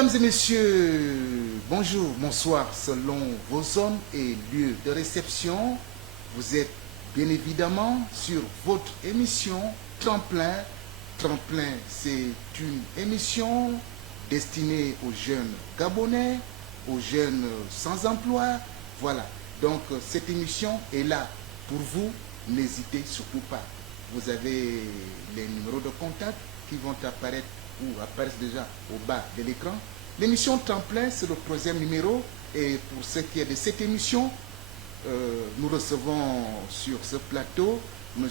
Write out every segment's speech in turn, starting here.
Mesdames et messieurs, bonjour, bonsoir, selon vos zones et lieux de réception. Vous êtes bien évidemment sur votre émission Tremplin. Tremplin, c'est une émission destinée aux jeunes Gabonais, aux jeunes sans emploi. Voilà, donc cette émission est là pour vous. N'hésitez surtout pas. Vous avez les numéros de contact qui vont apparaître ou apparaissent déjà au bas de l'écran. L'émission Tremplin, c'est le troisième numéro. Et pour ce qui est de cette émission, nous recevons sur ce plateau M.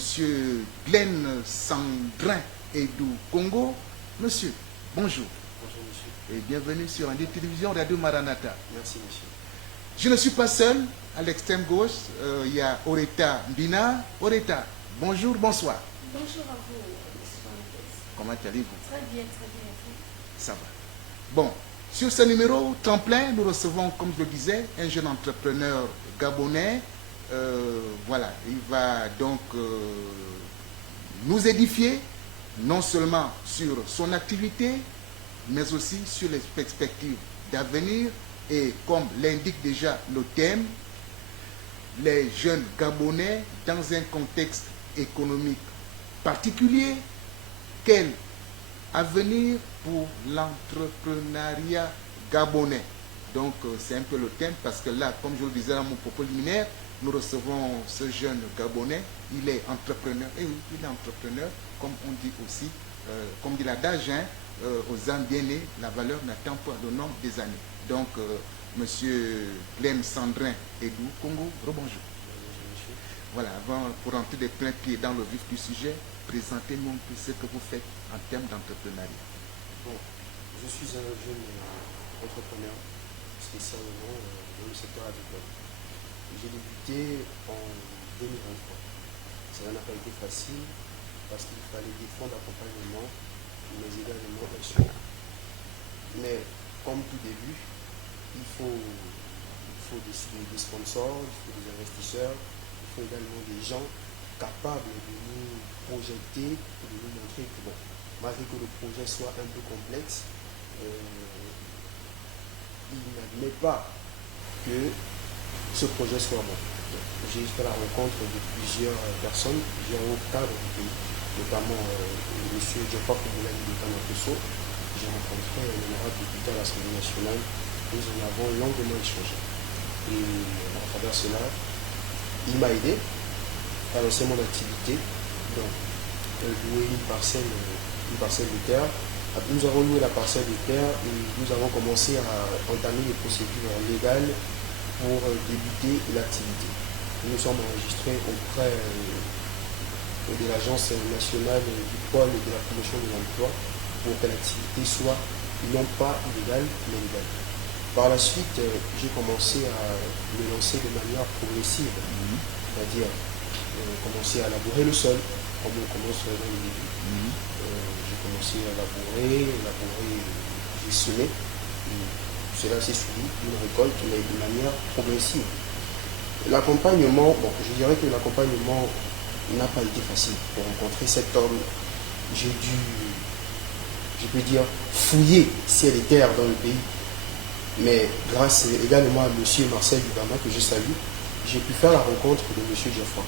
Glenn Sandrin Edou Congo. Monsieur, bonjour. Bonjour monsieur. Et bienvenue sur Andi Télévision Radio Maranatha. Merci monsieur. Je ne suis pas seul. À l'extrême gauche, il y a Oreta Mbina. Oreta, bonjour, bonsoir. Bonjour à vous, monsieur Vantes. Comment allez-vous? Très bien, vous. Ça va. Bon, sur ce numéro Tremplin, nous recevons, comme je le disais, un jeune entrepreneur gabonais. Voilà, il va donc nous édifier, non seulement sur son activité, mais aussi sur les perspectives d'avenir. Et comme l'indique déjà le thème, les jeunes Gabonais dans un contexte économique particulier, quel avenir pour l'entrepreneuriat gabonais? Donc c'est un peu le thème, parce que là, comme je le disais dans mon propos liminaire, nous recevons ce jeune Gabonais, il est entrepreneur, et oui, il est entrepreneur, comme on dit aussi, comme dit l'adage, aux âmes bien nées, la valeur n'attend pas le nombre des années. Donc, Monsieur Glenn Sandrin Edou Congo, rebonjour. Voilà, avant, pour entrer de plein pied dans le vif du sujet, présentez-nous un peu ce que vous faites en termes d'entrepreneuriat. Bon, je suis un jeune entrepreneur, spécialement dans le secteur agricole. J'ai débuté en 2023. Ça n'a pas été facile parce qu'il fallait des fonds d'accompagnement, mais également un soutien. Mais comme tout début, il faut des sponsors, il faut des investisseurs, il faut également des gens capables de nous projeter, de nous montrer que, bon, malgré que le projet soit un peu complexe, il n'admet pas que ce projet soit bon. J'ai fait la rencontre de plusieurs personnes, plusieurs hauts cadres du pays, notamment M. Geoffroy Kouboula de Kanakoso. J'ai rencontré un honorable député à l'Assemblée nationale. Nous en avons longuement échangé. Et à travers cela, il m'a aidé à lancer mon activité. Donc, louer une parcelle de terre. Nous avons loué la parcelle de terre et nous avons commencé à entamer les procédures légales pour débuter l'activité. Nous sommes enregistrés auprès de l'Agence nationale du pôle de la promotion de l'emploi pour que l'activité soit non pas illégale, mais légale. Par la suite, j'ai commencé à me lancer de manière progressive, c'est-à-dire commencer à labourer le sol, comme on commence dans le début. J'ai commencé à labourer, j'ai semé. Cela s'est suivi d'une récolte, mais de manière progressive. L'accompagnement, bon, je dirais que l'accompagnement n'a pas été facile. Pour rencontrer cet homme, j'ai dû, je peux dire, fouiller ciel et terre dans le pays. Mais grâce également à M. Marcel Dubama, que je salue, j'ai pu faire la rencontre de M. Geoffroy.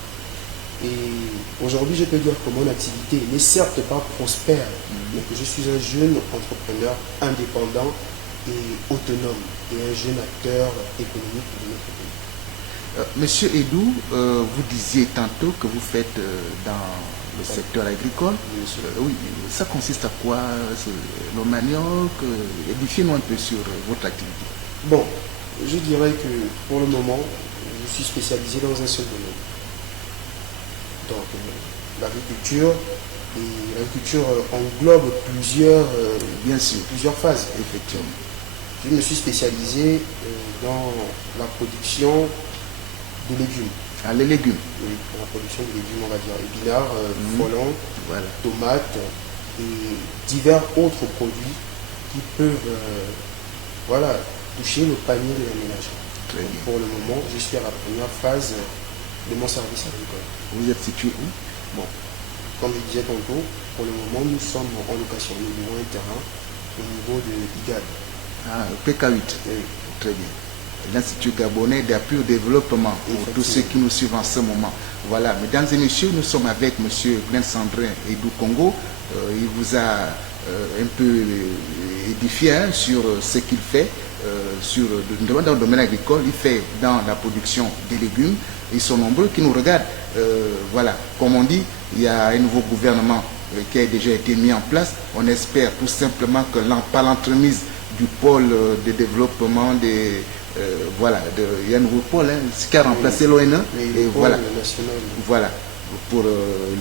Et aujourd'hui, je peux dire que mon activité n'est certes pas prospère, mais que je suis un jeune entrepreneur indépendant et autonome, et un jeune acteur économique de notre pays. Monsieur Edou, vous disiez tantôt que vous faites dans le secteur agricole. Oui, ça consiste à quoi? Le manioc, édifiez-nous un peu sur votre activité. Bon, je dirais que pour le moment, je suis spécialisé dans un seul domaine. Donc, l'agriculture, et l'agriculture englobe plusieurs phases. Effectivement. Je me suis spécialisé dans la production de légumes. Ah, les légumes. Oui, la production de légumes, on va dire épinards, frelons, voilà, tomates et divers autres produits qui peuvent toucher le panier de la ménagerie. Pour le moment, je suis à la première phase de mon service agricole. Vous êtes situé où? Bon, comme je disais tantôt, pour le moment, nous sommes en location. Nous louons un terrain au niveau de IGAD. Ah, PK8. Oui. Très bien. L'Institut gabonais d'appui au développement pour tous ceux qui nous suivent en ce moment. Voilà, mesdames et messieurs, nous sommes avec M. Glenn Sandrin Edou Congo. Il vous a un peu édifié sur ce qu'il fait dans le domaine agricole. Il fait dans la production des légumes. Ils sont nombreux qui nous regardent. Voilà, comme on dit, il y a un nouveau gouvernement qui a déjà été mis en place. On espère tout simplement que par l'entremise du pôle de développement des... il y a un nouveau pôle qui a remplacé l'ONE. Et voilà, voilà, pour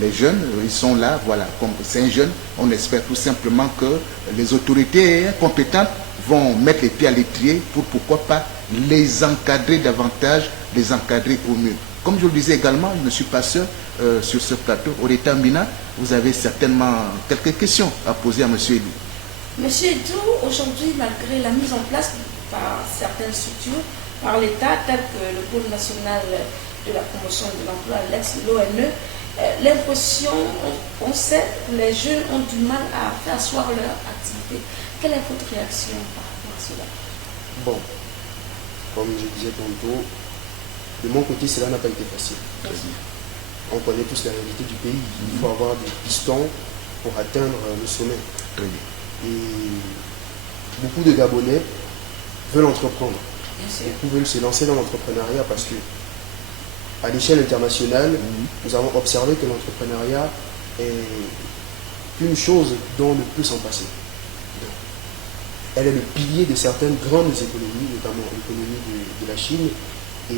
les jeunes, ils sont là, voilà, comme c'est un jeune, on espère tout simplement que les autorités compétentes vont mettre les pieds à l'étrier pour pourquoi pas les encadrer davantage, les encadrer au mieux. Comme je le disais également, je ne suis pas seul sur ce plateau. Oreta Mbina, vous avez certainement quelques questions à poser à M. Edou. Monsieur Edou, aujourd'hui, malgré la mise en place par certaines structures, par l'État, telles que le Pôle national de la promotion de l'emploi, l'ONE, l'impression, on sait que les jeunes ont du mal à faire asseoir leur activité. Quelle est votre réaction par rapport à cela? Bon, comme je disais tantôt, de mon côté, cela n'a pas été facile. On connaît tous la réalité du pays. Il faut avoir des pistons pour atteindre le sommet. Et beaucoup de Gabonais veulent entreprendre. Beaucoup veulent se lancer dans l'entrepreneuriat parce que, à l'échelle internationale, nous avons observé que l'entrepreneuriat est une chose dont on ne peut s'en passer. Elle est le pilier de certaines grandes économies, notamment l'économie de la Chine, et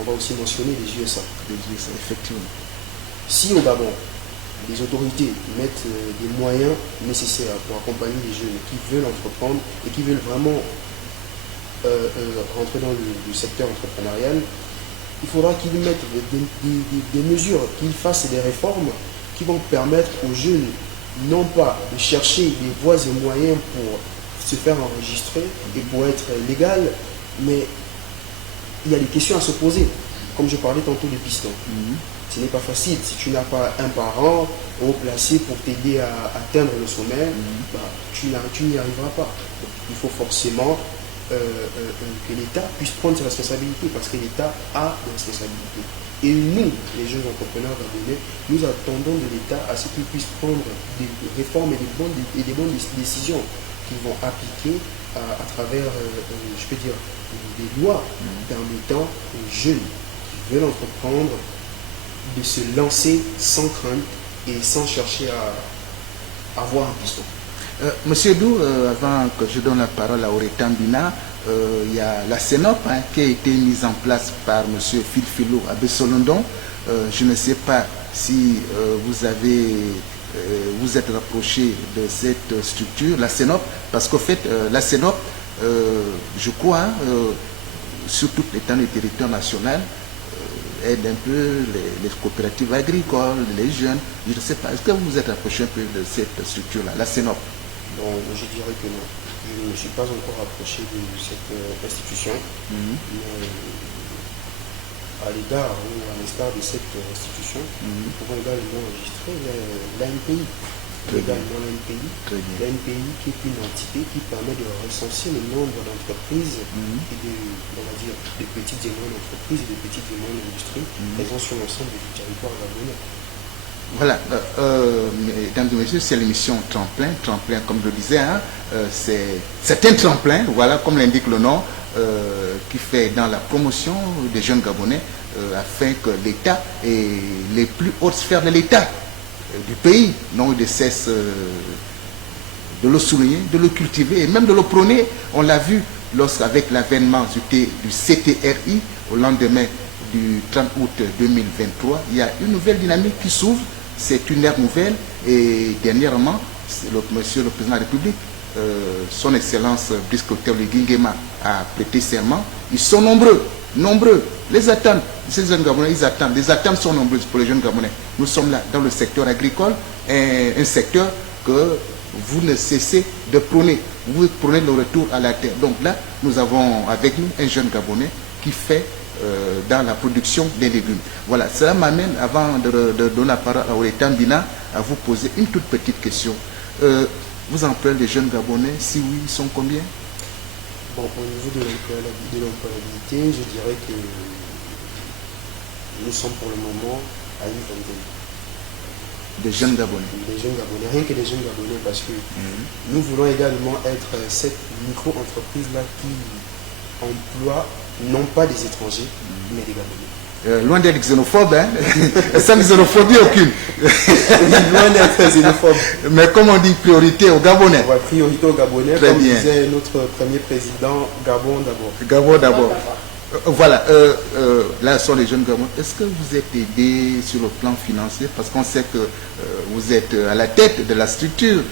on va aussi mentionner les USA. Les USA, effectivement. Si au Gabon, les autorités mettent des moyens nécessaires pour accompagner les jeunes qui veulent entreprendre et qui veulent vraiment rentrer dans le secteur entrepreneurial, il faudra qu'ils mettent des mesures, qu'ils fassent des réformes qui vont permettre aux jeunes non pas de chercher des voies et moyens pour se faire enregistrer et pour être légal, mais il y a des questions à se poser. Comme je parlais tantôt de piston. Ce n'est pas facile. Si tu n'as pas un parent haut placé pour t'aider à atteindre le sommet, tu n'y arriveras pas. Donc, il faut forcément que l'État puisse prendre ses responsabilités parce que l'État a des responsabilités. Et nous, les jeunes entrepreneurs gabonais, nous attendons de l'État à ce qu'il puisse prendre des réformes et des bonnes décisions qu'ils vont appliquer à travers, je peux dire, des lois permettant aux jeunes qui veulent entreprendre de se lancer sans crainte et sans chercher à avoir un piston. Monsieur Dou, avant que je donne la parole à Oreta Mbina, il y a la CENOP qui a été mise en place par Monsieur Filfilo Abesolondon. Je ne sais pas si vous êtes rapproché de cette structure, la CENOP, parce qu'au fait, la CENOP, je crois, sur tout l'étendue du territoire national, aide un peu les coopératives agricoles, les jeunes. Je ne sais pas, est-ce que vous vous êtes rapproché un peu de cette structure-là, la CENOP? Non, je dirais que non. Je ne me suis pas encore rapproché de cette institution. Mais à l'égard ou à l'instar de cette institution, nous pouvons également enregistrer l'ANPI. L'ANPI qui est une entité qui permet de recenser le nombre d'entreprises et de petites et moyennes entreprises et de petites et moyennes industries présentes sur l'ensemble du territoire gabonais. Voilà, mesdames et messieurs, c'est l'émission Tremplin. Tremplin, comme je le disais, c'est un tremplin, voilà, comme l'indique le nom, qui fait dans la promotion des jeunes Gabonais afin que l'État et les plus hautes sphères de l'État du pays n'ont eu de cesse de le souligner, de le cultiver et même de le prôner. On l'a vu lorsqu'avec l'avènement du CTRI au lendemain du 30 août 2023, il y a une nouvelle dynamique qui s'ouvre. C'est une ère nouvelle et dernièrement, Monsieur le Président de la République, son Excellence Brice Clotaire Nguema a prêté serment. Ils sont nombreux. Les attentes, ces jeunes Gabonais, ils attendent. Les attentes sont nombreuses pour les jeunes Gabonais. Nous sommes là dans le secteur agricole, un secteur que vous ne cessez de prôner. Vous prenez le retour à la terre. Donc là, nous avons avec nous un jeune Gabonais qui fait dans la production des légumes. Voilà, cela m'amène, avant de donner la parole à Oreta Mbina, à vous poser une toute petite question. Vous en prenez des jeunes Gabonais? Si oui, ils sont combien? Bon, au niveau de l'employabilité, je dirais que nous sommes pour le moment à une vingtaine. Des jeunes Gabonais. Des jeunes Gabonais, rien que des jeunes Gabonais, parce que nous voulons également être cette micro-entreprise-là qui emploie non pas des étrangers, mais des Gabonais. Loin d'être xénophobe, hein. Sans xénophobie aucune. Loin d'être xénophobe. Mais comme on dit, priorité aux Gabonais. Ouais, priorité aux Gabonais, très comme bien. Disait notre premier président, Gabon d'abord. Gabon d'abord. Voilà, là sont les jeunes Gabonais. Est-ce que vous êtes aidé sur le plan financier? Parce qu'on sait que vous êtes à la tête de la structure.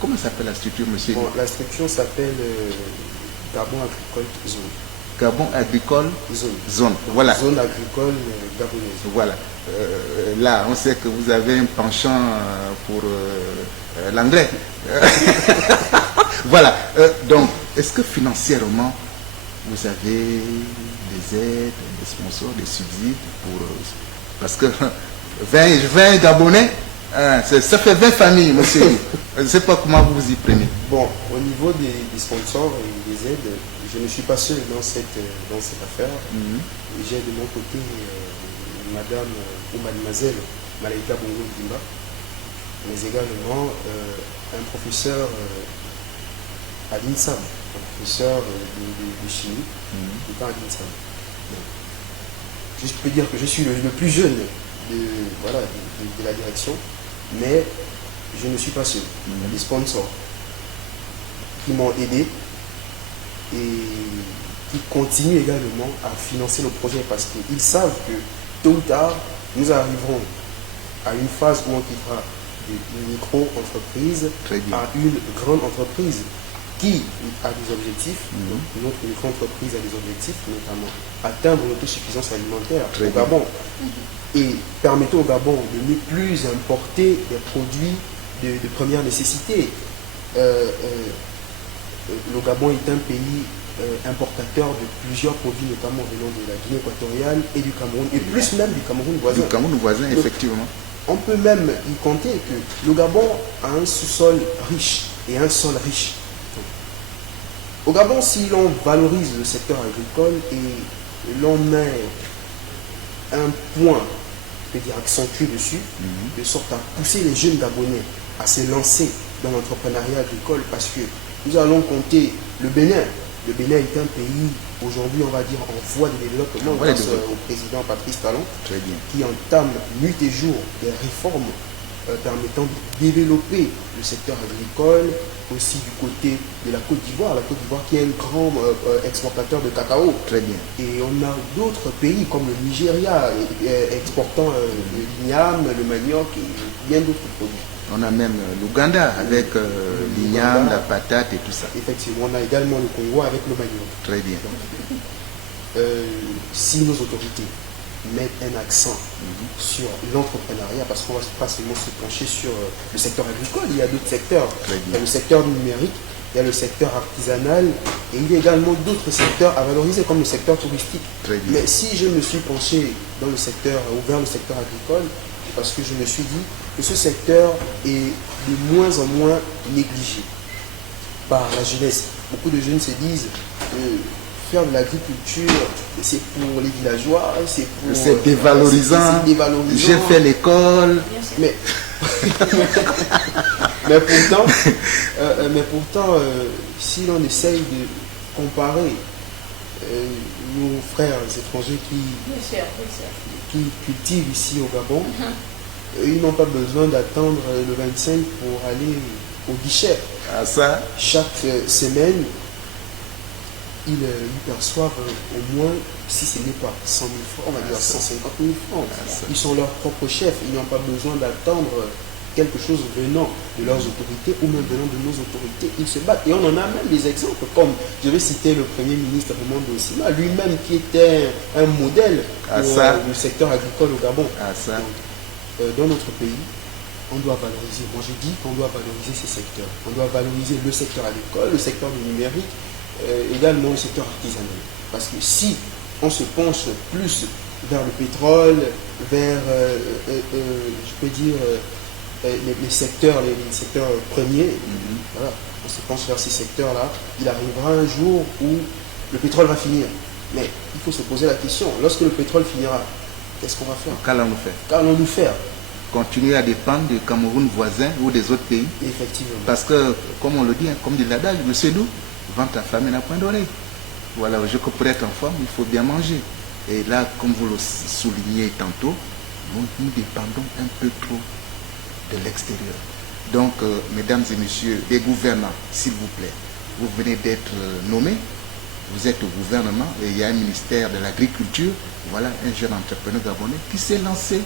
Comment s'appelle la structure, monsieur? Bon, la structure s'appelle Gabon Agricole Zone. Gabon Agricole Zone. Donc, voilà. Zone agricole gabonaise. Voilà. Là, on sait que vous avez un penchant pour l'anglais. Voilà. Donc, est-ce que financièrement, vous avez des aides, des sponsors, des subsides pour... parce que 20 Gabonais, ça fait 20 familles, monsieur. Je ne sais pas comment vous vous y prenez. Bon, au niveau des sponsors et des aides, je ne suis pas seul dans cette affaire. J'ai de mon côté madame ou mademoiselle Malaika Bongo Dimba, mais également un professeur à l'INSAM, un professeur de chimie, à l'INSAM. Je peux dire que je suis le plus jeune de la direction, mais je ne suis pas seul. Il y a des sponsors qui m'ont aidé et qui continuent également à financer le projet parce qu'ils savent que tôt ou tard, nous arriverons à une phase où on quittera d'une micro-entreprise à une grande entreprise qui a des objectifs. Donc, notre micro-entreprise a des objectifs, notamment atteindre l'autosuffisance alimentaire au Gabon et permettre au Gabon de ne plus importer des produits de première nécessité. Le Gabon est un pays importateur de plusieurs produits, notamment venant de la Guinée équatoriale et du Cameroun, et plus même du Cameroun voisin. Du Cameroun voisin, effectivement. On peut même y compter que le Gabon a un sous-sol riche et un sol riche. Au Gabon, si l'on valorise le secteur agricole et l'on met un point, je peux dire accentué dessus, de sorte à pousser les jeunes Gabonais à se lancer dans l'entrepreneuriat agricole, parce que nous allons compter le Bénin. Le Bénin est un pays, aujourd'hui, on va dire, en voie de développement grâce au président Patrice Talon, qui entame nuit et jour des réformes permettant de développer le secteur agricole, aussi du côté de la Côte d'Ivoire. La Côte d'Ivoire qui est un grand exportateur de cacao. Très bien. Et on a d'autres pays comme le Nigeria exportant le l'igname, le manioc et bien d'autres produits. On a même l'Ouganda avec l'igname, la patate et tout ça. Effectivement, on a également le Congo avec le manioc. Très bien. Si nos autorités mettent un accent sur l'entrepreneuriat, parce qu'on va pas seulement se pencher sur le secteur agricole, il y a d'autres secteurs. Il y a le secteur numérique, il y a le secteur artisanal, et il y a également d'autres secteurs à valoriser, comme le secteur touristique. Mais si je me suis penché dans le secteur, ou vers le secteur agricole, parce que je me suis dit que ce secteur est de moins en moins négligé par la jeunesse. Beaucoup de jeunes se disent faire de l'agriculture, c'est pour les villageois, c'est pour... C'est dévalorisant, j'ai fait l'école. Mais, mais pourtant, si l'on essaye de comparer nos frères étrangers qui cultivent ici au Gabon, ils n'ont pas besoin d'attendre le 25 pour aller au guichet. Chaque semaine, ils perçoivent au moins, si ce n'est pas 100 000 francs, on va dire 150 000 francs. Ils sont leurs propres chefs, ils n'ont pas besoin d'attendre quelque chose venant de leurs autorités ou même venant de nos autorités. Ils se battent. Et on en a même des exemples, comme je vais citer le Premier ministre Raymond Dossima, lui-même qui était un modèle pour le secteur agricole au Gabon. Donc, dans notre pays, on doit valoriser, moi je dis qu'on doit valoriser ces secteurs. On doit valoriser le secteur agricole, le secteur du numérique, également le secteur artisanal. Parce que si on se penche plus vers le pétrole, vers, je peux dire, les secteurs premiers, voilà, on se penche vers ces secteurs-là, il arrivera un jour où le pétrole va finir. Mais il faut se poser la question, lorsque le pétrole finira, qu'est-ce qu'on va faire? Qu'allons-nous faire? Qu'allons-nous faire? Continuer à dépendre du Cameroun voisin ou des autres pays. Effectivement. Parce que, comme on le dit, comme dit l'adage, monsieur Dou, vente affamé n'a point d'oreille. Voilà, je que pour être en forme, il faut bien manger. Et là, comme vous le soulignez tantôt, nous dépendons un peu trop de l'extérieur. Donc, mesdames et messieurs, les gouvernants, s'il vous plaît, vous venez d'être nommés, vous êtes au gouvernement et il y a un ministère de l'agriculture. Voilà un jeune entrepreneur gabonais qui s'est lancé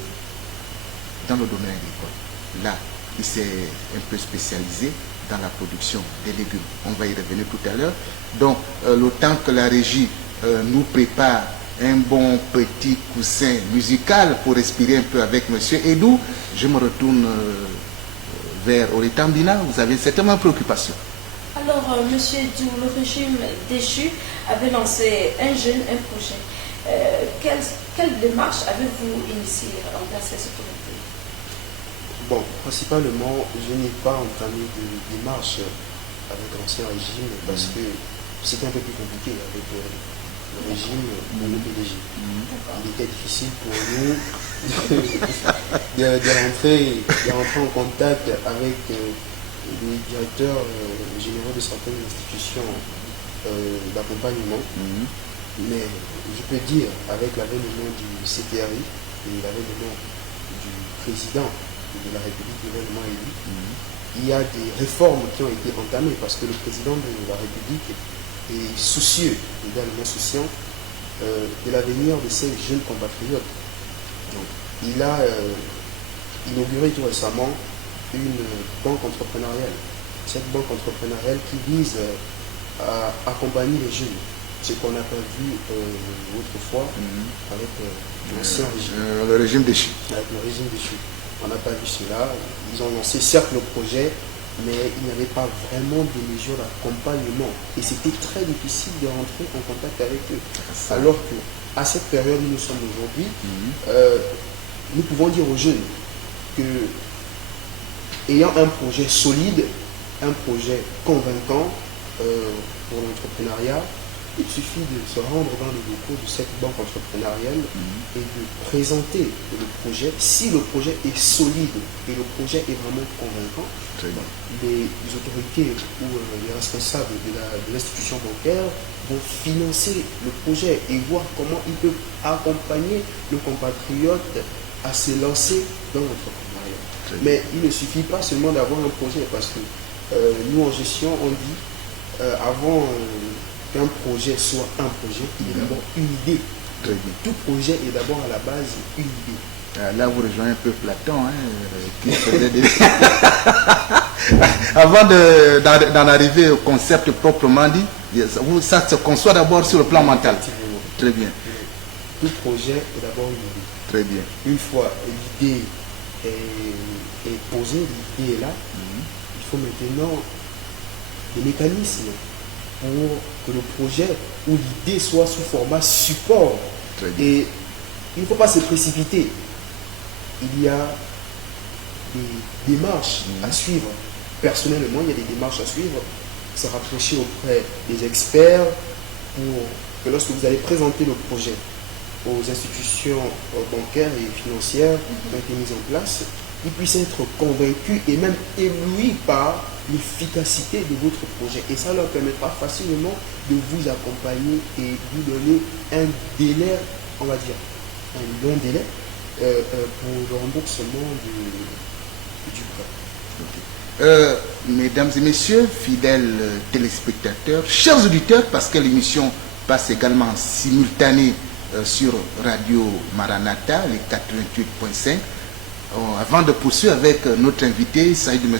dans le domaine agricole. Là, il s'est un peu spécialisé dans la production des légumes. On va y revenir tout à l'heure. Donc, le temps que la régie nous prépare un bon petit coussin musical pour respirer un peu avec M. Edou, je me retourne vers Oritambina. Vous avez certainement préoccupation. Alors, Monsieur Edou, le régime déchu avait lancé un projet. Quelle démarche avez-vous initié à remplacer ce projet? Bon, principalement, je n'ai pas entamé de démarche avec l'ancien régime parce que c'était un peu plus compliqué avec le régime de l'EPDG. Il était difficile pour nous de rentrer en contact avec les directeurs généraux de certaines institutions d'accompagnement. Mais je peux dire, avec l'avènement du CTRI et l'avènement du président de la République nouvellement élu, il y a des réformes qui ont été entamées parce que le président de la République est soucieux, également souciant de l'avenir de ces jeunes compatriotes. Donc, il a inauguré tout récemment une banque entrepreneuriale. Cette banque entrepreneuriale qui vise à accompagner les jeunes, ce qu'on n'a pas vu autrefois avec l'ancien régime. Le régime déchu. Avec le régime déchu. On n'a pas vu cela. Ils ont lancé certes le projet, mais il n'y avait pas vraiment de mesures d'accompagnement. Et c'était très difficile de rentrer en contact avec eux. Alors qu'à cette période où nous sommes aujourd'hui, nous pouvons dire aux jeunes que, ayant un projet solide, un projet convaincant pour l'entrepreneuriat, il suffit de se rendre dans les locaux de cette banque entrepreneuriale et de présenter le projet. Si le projet est solide et le projet est vraiment convaincant, les autorités ou les responsables de l'institution bancaire vont financer le projet et voir comment ils peuvent accompagner le compatriote à se lancer dans l'entrepreneuriat. Mais il ne suffit pas seulement d'avoir un projet parce que nous en gestion on dit avant qu'un projet soit un projet, il est d'abord une idée. Tout projet est d'abord à la base une idée. Là, vous rejoignez un peu Platon, qui faisait des... Avant d'en arriver au concept proprement dit, ça se conçoit d'abord sur le plan mental. Très bien. Tout projet est d'abord une idée. Très bien. Une fois l'idée est posée, l'idée est là, il faut maintenant des mécanismes pour que le projet ou l'idée soit sous format support. Et il ne faut pas se précipiter. Il y a des démarches à suivre. Personnellement, il y a des démarches à suivre. Se rapprocher auprès des experts pour que lorsque vous allez présenter le projet aux institutions bancaires et financières qui ont été mises en place, ils puissent être convaincus et même éblouis par l'efficacité de votre projet. Et ça leur permettra facilement de vous accompagner et vous donner un délai, on va dire, un long délai pour le remboursement du prêt. Mesdames et messieurs, fidèles téléspectateurs, chers auditeurs, parce que l'émission passe également en simultané sur Radio Maranatha, les 88.5. Avant de poursuivre avec notre invité, il s'agit de M.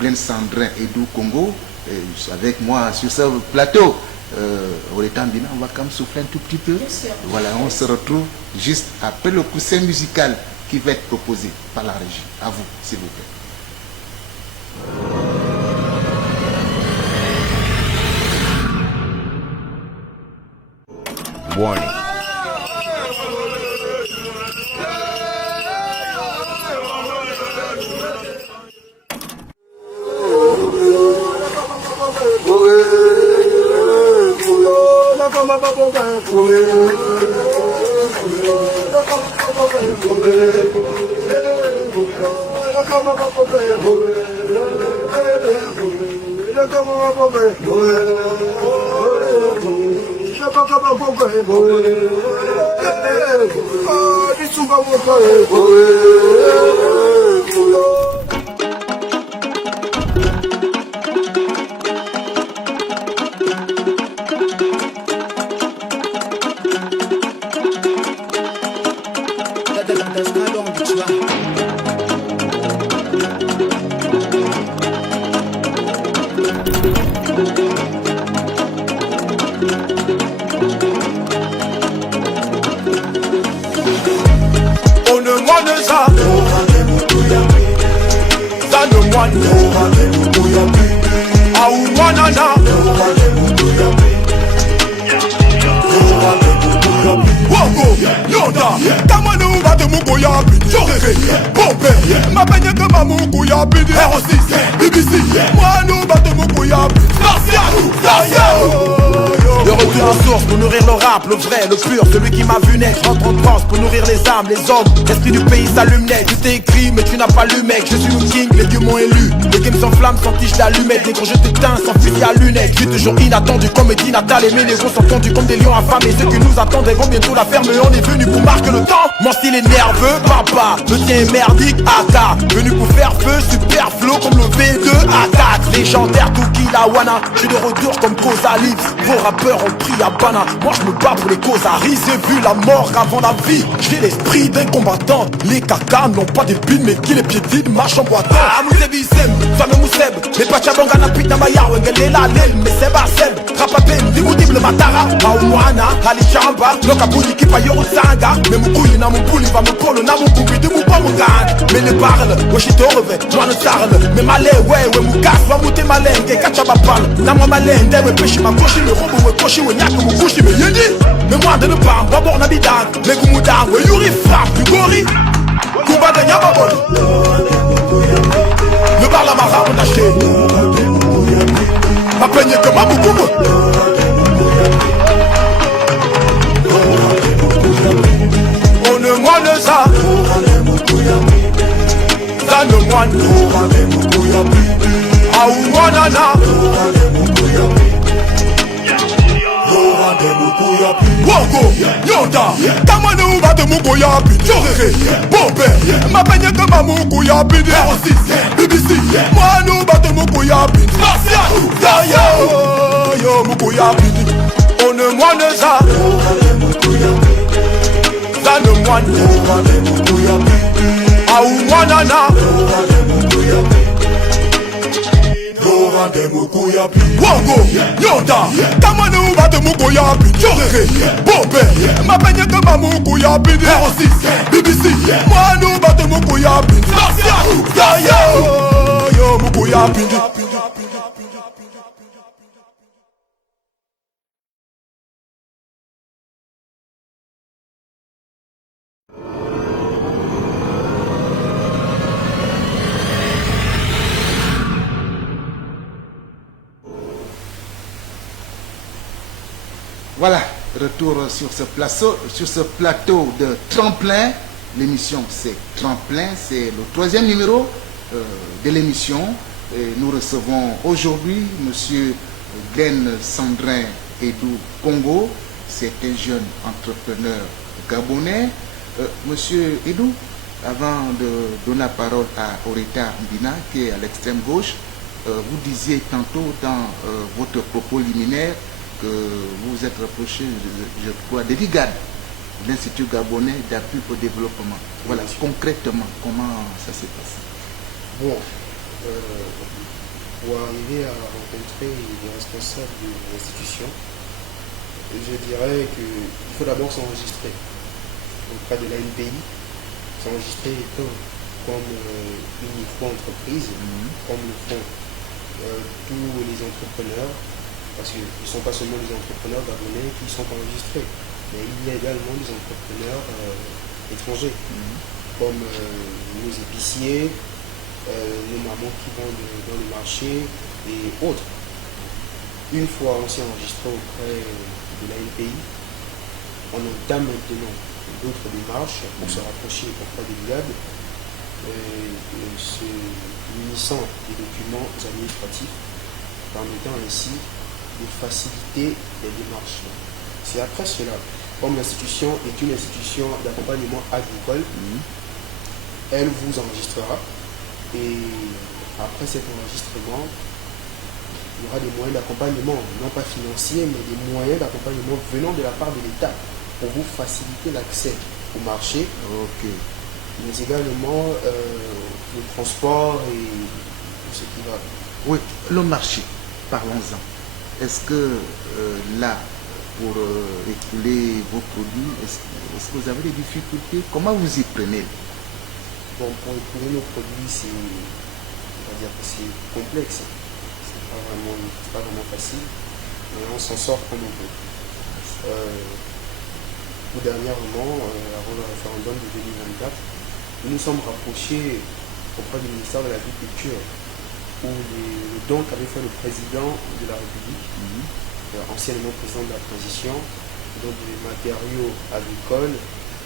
Glenn Sandrin Edou Congo, avec moi sur ce plateau. Au Tambina, on va quand même souffler un tout petit peu. Voilà, on se retrouve juste après le coussin musical qui va être proposé par la régie. À vous, s'il vous plaît. Warning. Le retour aux sources pour nourrir le rap, le vrai, le pur, celui qui m'a vu naître. Entre en transe pour nourrir les âmes, les hommes. L'esprit du pays s'allume net. Tu t'es écrit mais tu n'as pas lu mec. Je suis le king, les dieux m'ont élu. Le game s'enflamme sans tige d'allumette. Négro je t'éteins sans fusil à lunettes. Je suis toujours inattendu comme Eddie Natal. Et mes négros sont tendus comme des lions affamés. Ceux qui nous attendent vont bientôt la fermer. On est venu pour marquer le temps. Mon style est nerveux, papa. Le tien est merdique, AK. Venu pour faire feu, super flow comme le V2 A4. Légendaire, Tuki Lawana. Je suis de retour comme Cosa Lips. Vos rappeurs ont pris à Bana. Moi je me bats pour les causes à risque. J'ai vu la mort avant la vie. J'ai l'esprit d'un combattant. Les cacas n'ont pas d'épines mais qui les piétinent marchent en boitant. Ah Moussebi Sem, Femme Mousseb. Les Pachabanga n'a pita maya. Wengele la lel, mais c'est pas Seb. Trapapen, Dimoudible Matara. Aouana, Ali Chamba. Lokabuni qui paye au Zanga. Mais mon couille n'a mon poule, il va me coller. N'a mon couille, de mon pas mon gang. Mais ne parle, moi je t'orve, moi ne tarle. Mais malais, ouais, mon casse, va monter malin. Kachaba parle, n'a moi malin. Dewe pêche ma coche, le robot, ouais, coche, ouais, yak, mon couche, mais yédi. Mais moi de ne pas, d'abord n'habitant. Mais Goumoudan, ouais, Yuri frappe, du gori. Kumba de Yababon. Le bar la mara, on a chez. Ma peigne que ma boukou. On ne moine ça. Ça ne moine. Aou wanana. Wongo, Yonda, Kamano va de Mugoya, Jorere, Bombe, ma peigne que ma Mugoya, R6, BBC, moi nous va de Mugoya, Martial, yo, Mugoya, on ne moine ça, ça ne moine, Aou wanana. Wongo, Yonda, Kamano va de Mugoya, Jorere, Bombe, ma peigne que ma Mugoya, R6, BBC, moi nous va de Mugoya, Martial, yo, Mugoya, Voilà, retour sur ce plateau de Tremplin. L'émission c'est Tremplin, c'est le 3e numéro de l'émission. Nous recevons aujourd'hui Monsieur Glen Sandrin Edou Congo. C'est un jeune entrepreneur gabonais. Monsieur Edou, avant de donner la parole à Oreta Mbina, qui est à l'extrême gauche, vous disiez tantôt dans votre propos liminaire que vous vous êtes rapproché, je crois, des brigades de l'Institut gabonais d'appui au développement. Voilà, concrètement, comment ça s'est passé? Bon, pour arriver à rencontrer les responsables de l'institution, je dirais qu'il faut d'abord s'enregistrer auprès de la NPI, s'enregistrer comme une micro-entreprise, comme le font tous les entrepreneurs. Parce qu'ils ne sont pas seulement des entrepreneurs gabonais qui sont enregistrés, mais il y a également des entrepreneurs étrangers, comme nos épiciers, nos mamans qui vont dans le marché et autres. Une fois on s'est enregistré auprès de l'ANPI. On entame maintenant d'autres démarches pour se rapprocher auprès des LIAD, se munissant des documents administratifs permettant ainsi de faciliter les démarches. C'est après cela, comme l'institution est une institution d'accompagnement agricole, elle vous enregistrera et après cet enregistrement, il y aura des moyens d'accompagnement, non pas financiers, mais des moyens d'accompagnement venant de la part de l'État pour vous faciliter l'accès au marché, mais également le transport et tout ce qui va. Oui, le marché, parlons-en. Est-ce que là, pour écouler vos produits, est-ce que vous avez des difficultés? Comment vous y prenez? Bon, pour écouler nos produits, on va dire que c'est complexe. C'est pas vraiment facile, mais on s'en sort comme on peut. Tout dernièrement, avant le référendum de 2024, nous nous sommes rapprochés auprès du ministère de l'Agriculture, où le don qu'avait fait le président de la République, anciennement président de la transition, donc des matériaux agricoles,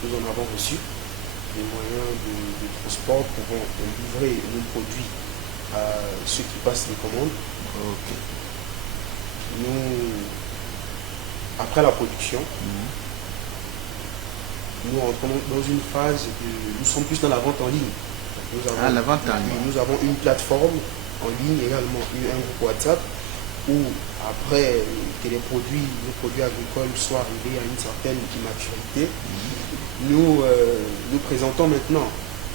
nous en avons reçu. Les moyens de transport pouvant livrer nos produits à ceux qui passent les commandes. Nous, après la production, nous entrons dans une phase nous sommes plus dans la vente en ligne. La vente en ligne. Nous avons une plateforme en ligne, également un groupe WhatsApp, où après que nos produits agricoles soient arrivés à une certaine maturité, nous présentons maintenant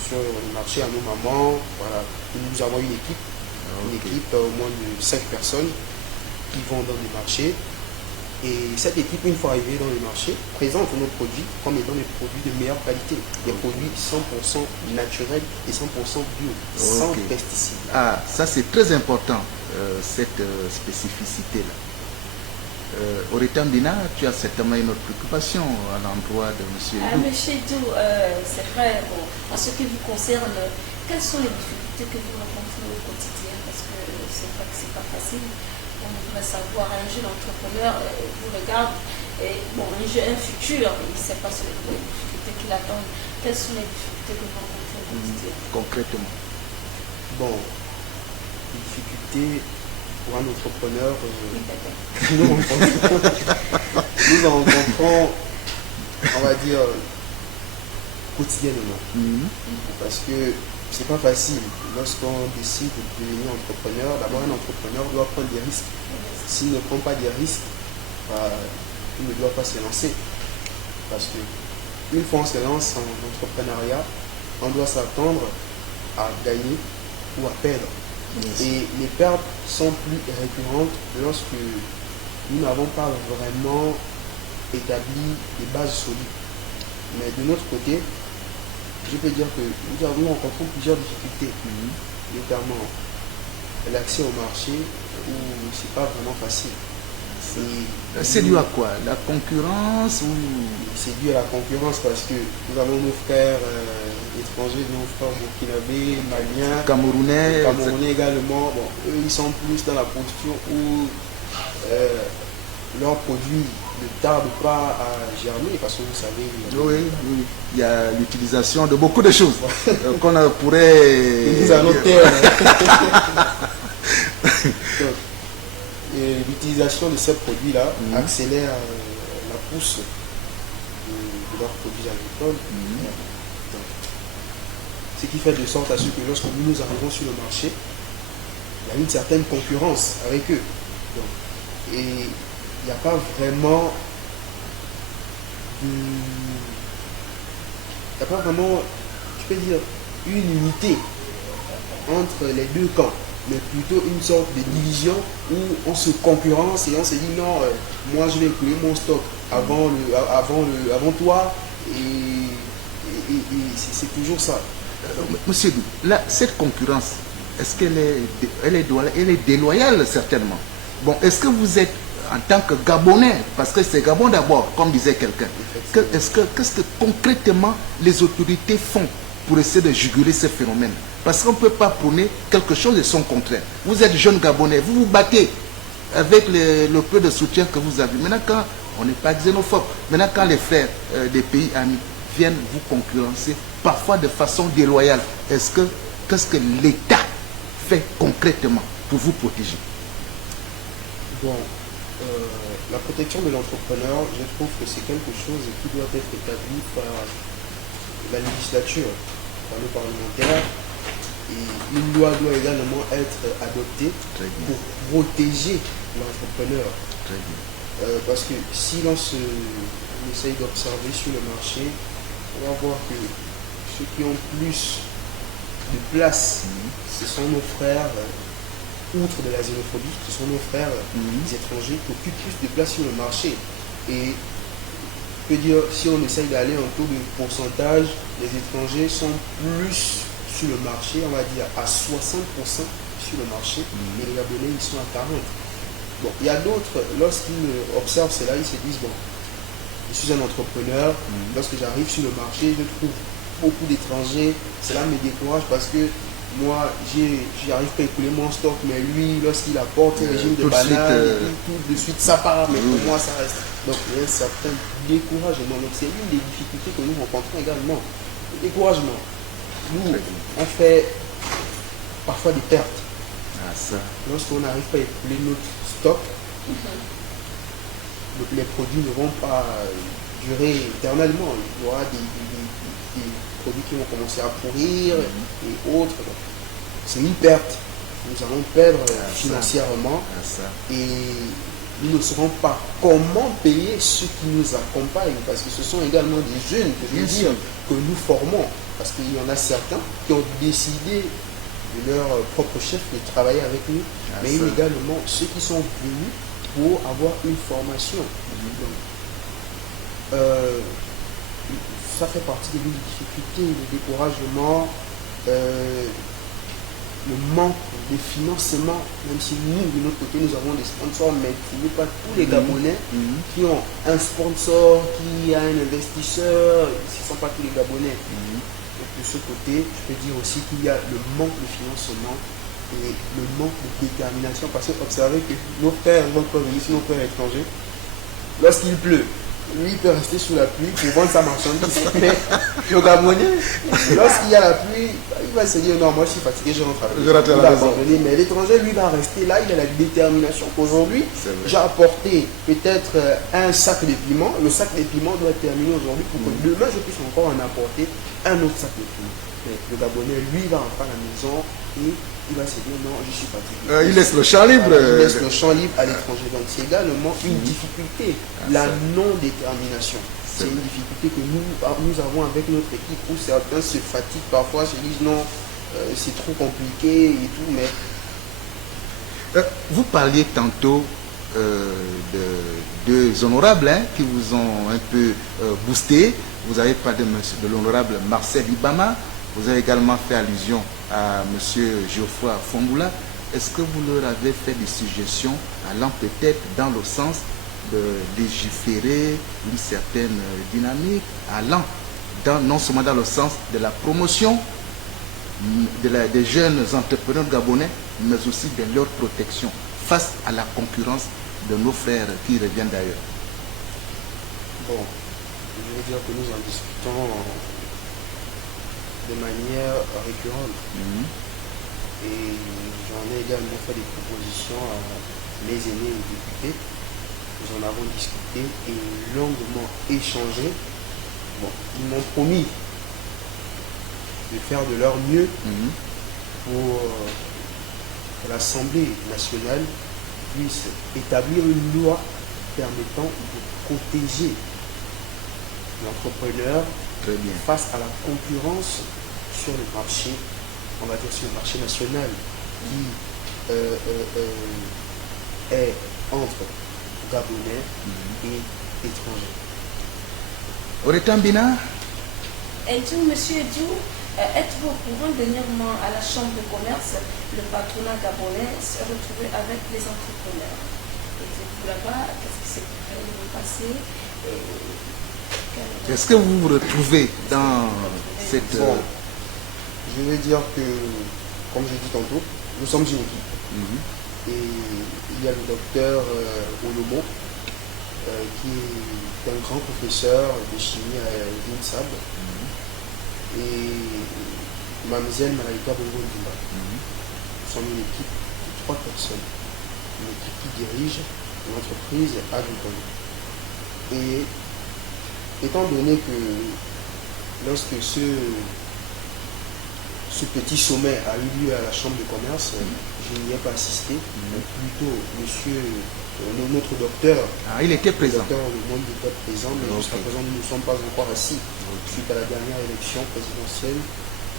sur le marché à nos mamans. Voilà. Nous avons une équipe au moins de 5 personnes qui vont dans les marchés. Et cette équipe, une fois arrivée dans le marché, présente nos produits comme étant des produits de meilleure qualité, des produits 100% naturels et 100% bio, sans pesticides. Ah, ça c'est très important, cette spécificité-là. Oritambina, tu as certainement une autre préoccupation à l'endroit de M. Dou. Monsieur Dou, c'est vrai, bon, en ce qui vous concerne, quelles sont les difficultés que vous rencontrez au quotidien? Parce que c'est vrai que c'est pas facile. On voudrait savoir, un jeune entrepreneur vous regarde, et bon, un futur, il ne sait pas les difficultés qui l'attendent. Quelles sont les difficultés que vous rencontrez au quotidien? Concrètement. Bon, les difficultés pour un entrepreneur, nous en rencontrons, on va dire, quotidiennement. Parce que c'est pas facile. Lorsqu'on décide de devenir entrepreneur, d'abord un entrepreneur doit prendre des risques. S'il ne prend pas des risques, il ne doit pas se lancer. Parce que une fois on se lance en entrepreneuriat, on doit s'attendre à gagner ou à perdre. Et les pertes sont plus récurrentes lorsque nous n'avons pas vraiment établi des bases solides. Mais de notre côté, je peux dire que nous avons rencontré plusieurs difficultés, notamment l'accès au marché où c'est pas vraiment facile. C'est dû à quoi? La concurrence ou... C'est dû à la concurrence parce que nous avons nos frères étrangers, nos frères burkinabés, maliens, camerounais également. Bon, eux, ils sont plus dans la posture où leurs produits ne tardent pas à germer parce que vous savez... Oui, il y a l'utilisation de beaucoup de choses qu'on pourrait... Ils à nos terres. Et l'utilisation de ces produits-là accélère la pousse de leurs produits agricoles. Donc, ce qui fait de sorte à ce que lorsque nous arrivons sur le marché, il y a une certaine concurrence avec eux. Donc, et il n'y a pas vraiment je peux dire, une unité entre les deux camps, mais plutôt une sorte de division où on se concurrence et on se dit non, moi je vais écouler mon stock avant toi, et c'est toujours ça. Monsieur Dou, là, cette concurrence, est-ce qu'elle est déloyale certainement? Bon, est-ce que vous êtes en tant que Gabonais, parce que c'est Gabon d'abord, comme disait quelqu'un, qu'est-ce que concrètement les autorités font pour essayer de juguler ce phénomène? Parce qu'on ne peut pas prôner quelque chose de son contraire. Vous êtes jeune Gabonais, vous vous battez avec le peu de soutien que vous avez. Maintenant, quand on n'est pas xénophobe. Maintenant, quand les frères des pays amis viennent vous concurrencer, parfois de façon déloyale, qu'est-ce que l'État fait concrètement pour vous protéger? Bon, la protection de l'entrepreneur, je trouve que c'est quelque chose qui doit être établi par la législature, par le parlementaire. Et une loi doit également être adoptée pour protéger l'entrepreneur. Parce que si l'on essaye d'observer sur le marché, on va voir que ceux qui ont plus de place, ce sont nos frères, outre de la xénophobie, ce sont nos frères les étrangers qui occupent plus de place sur le marché. Et je peux dire, si on essaye d'aller en taux de pourcentage, les étrangers sont plus sur le marché, on va dire à 60% sur le marché, et les Gabonais ils sont à 40%. Bon, il y a d'autres, lorsqu'ils observent cela, ils se disent, bon, je suis un entrepreneur, lorsque j'arrive sur le marché, je trouve beaucoup d'étrangers, cela me décourage parce que moi, j'arrive pas à écouler mon stock, mais lui, lorsqu'il apporte un régime de banane, tout de suite ça part, mais pour moi ça reste. Donc il y a un certain découragement. Donc c'est une des difficultés que nous rencontrons également. Le découragement. Nous, on fait parfois des pertes. Lorsqu'on n'arrive pas à écouler notre stock, donc les produits ne vont pas durer éternellement. Il y aura des produits qui vont commencer à pourrir et autres. C'est une perte. Nous allons perdre financièrement et nous ne saurons pas comment payer ceux qui nous accompagnent, parce que ce sont également des jeunes que nous formons, parce qu'il y en a certains qui ont décidé de leur propre chef de travailler avec nous, mais également ceux qui sont venus pour avoir une formation. Ça fait partie des difficultés, le découragement, le manque de financement, même si nous, de notre côté, nous avons des sponsors, mais ce n'est pas tous les Gabonais qui ont un sponsor, qui a un investisseur, ce ne sont pas tous les Gabonais. Donc de ce côté, je peux dire aussi qu'il y a le manque de financement et le manque de détermination, parce que observez que nos frères vont revenir sur nos frères étrangers, lorsqu'il pleut, lui il peut rester sous la pluie pour vendre sa marchandise. Mais le Gabonais, lorsqu'il y a la pluie, il va se dire non, moi je suis fatigué, je rentre à la maison. Mais l'étranger, lui, va rester là, il a la détermination qu'aujourd'hui, j'ai apporté peut-être un sac de piments, le sac de piments doit terminer aujourd'hui pour que demain je puisse encore en apporter un autre sac de piments. Mais le Gabonais, lui, va rentrer à la maison et il va se dire non, je suis fatigué. Il laisse le champ libre. Il laisse le champ libre à l'étranger. Donc c'est également une difficulté, la non-détermination. C'est une difficulté que nous avons avec notre équipe, où certains se fatiguent parfois, se disent non, c'est trop compliqué et tout, mais... Vous parliez tantôt de deux honorables qui vous ont un peu boosté. Vous avez parlé de l'honorable Marcel Ibama. Vous avez également fait allusion à M. Geoffroy Fongoula. Est-ce que vous leur avez fait des suggestions allant peut-être dans le sens de légiférer une certaine dynamique, allant non seulement dans le sens de la promotion des jeunes entrepreneurs gabonais, mais aussi de leur protection face à la concurrence de nos frères qui reviennent d'ailleurs? Bon, je veux dire que nous en discutons de manière récurrente. Et j'en ai également fait des propositions à mes aînés et députés. Nous en avons discuté et longuement échangé. Bon, ils m'ont promis de faire de leur mieux pour que l'Assemblée nationale puisse établir une loi permettant de protéger l'entrepreneur face à la concurrence sur le marché, on va dire sur le marché national, qui est entre Gabonais et étrangers. Oretambina. Et tout, monsieur Diou, êtes-vous au courant dernièrement à la Chambre de commerce, le patronat gabonais s'est retrouvé avec les entrepreneurs? Êtes-vous là-bas? Qu'est-ce qui s'est passé? Est-ce que vous vous retrouvez dans cette... Bon, je vais dire que, comme je dis tantôt, nous sommes une équipe. Et il y a le docteur Olomo, qui est un grand professeur de chimie à l'INSAB, et Mamzelle Malaika Bongo Ndimba. Nous sommes une équipe de 3 personnes, une équipe qui dirige l'entreprise agricole. Et étant donné que lorsque ce petit sommet a eu lieu à la Chambre de commerce, je n'y ai pas assisté, mais plutôt notre docteur. Ah, il était présent. Le docteur Le Monde était présent, mais jusqu'à présent nous ne sommes pas encore assis suite à la dernière élection présidentielle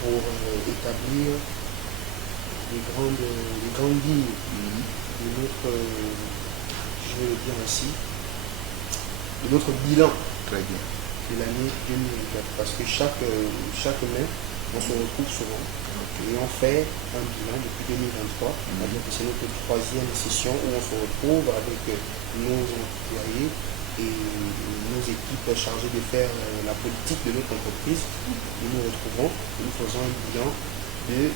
pour établir les grandes lignes de notre, je vais le dire ainsi, de notre bilan. Très bien. De l'année 2024. Parce que chaque mai, on se retrouve souvent et on fait un bilan depuis 2023. C'est-à-dire que c'est notre 3e session où on se retrouve avec nos employés et nos équipes chargées de faire la politique de notre entreprise. Nous nous retrouvons et nous faisons un bilan de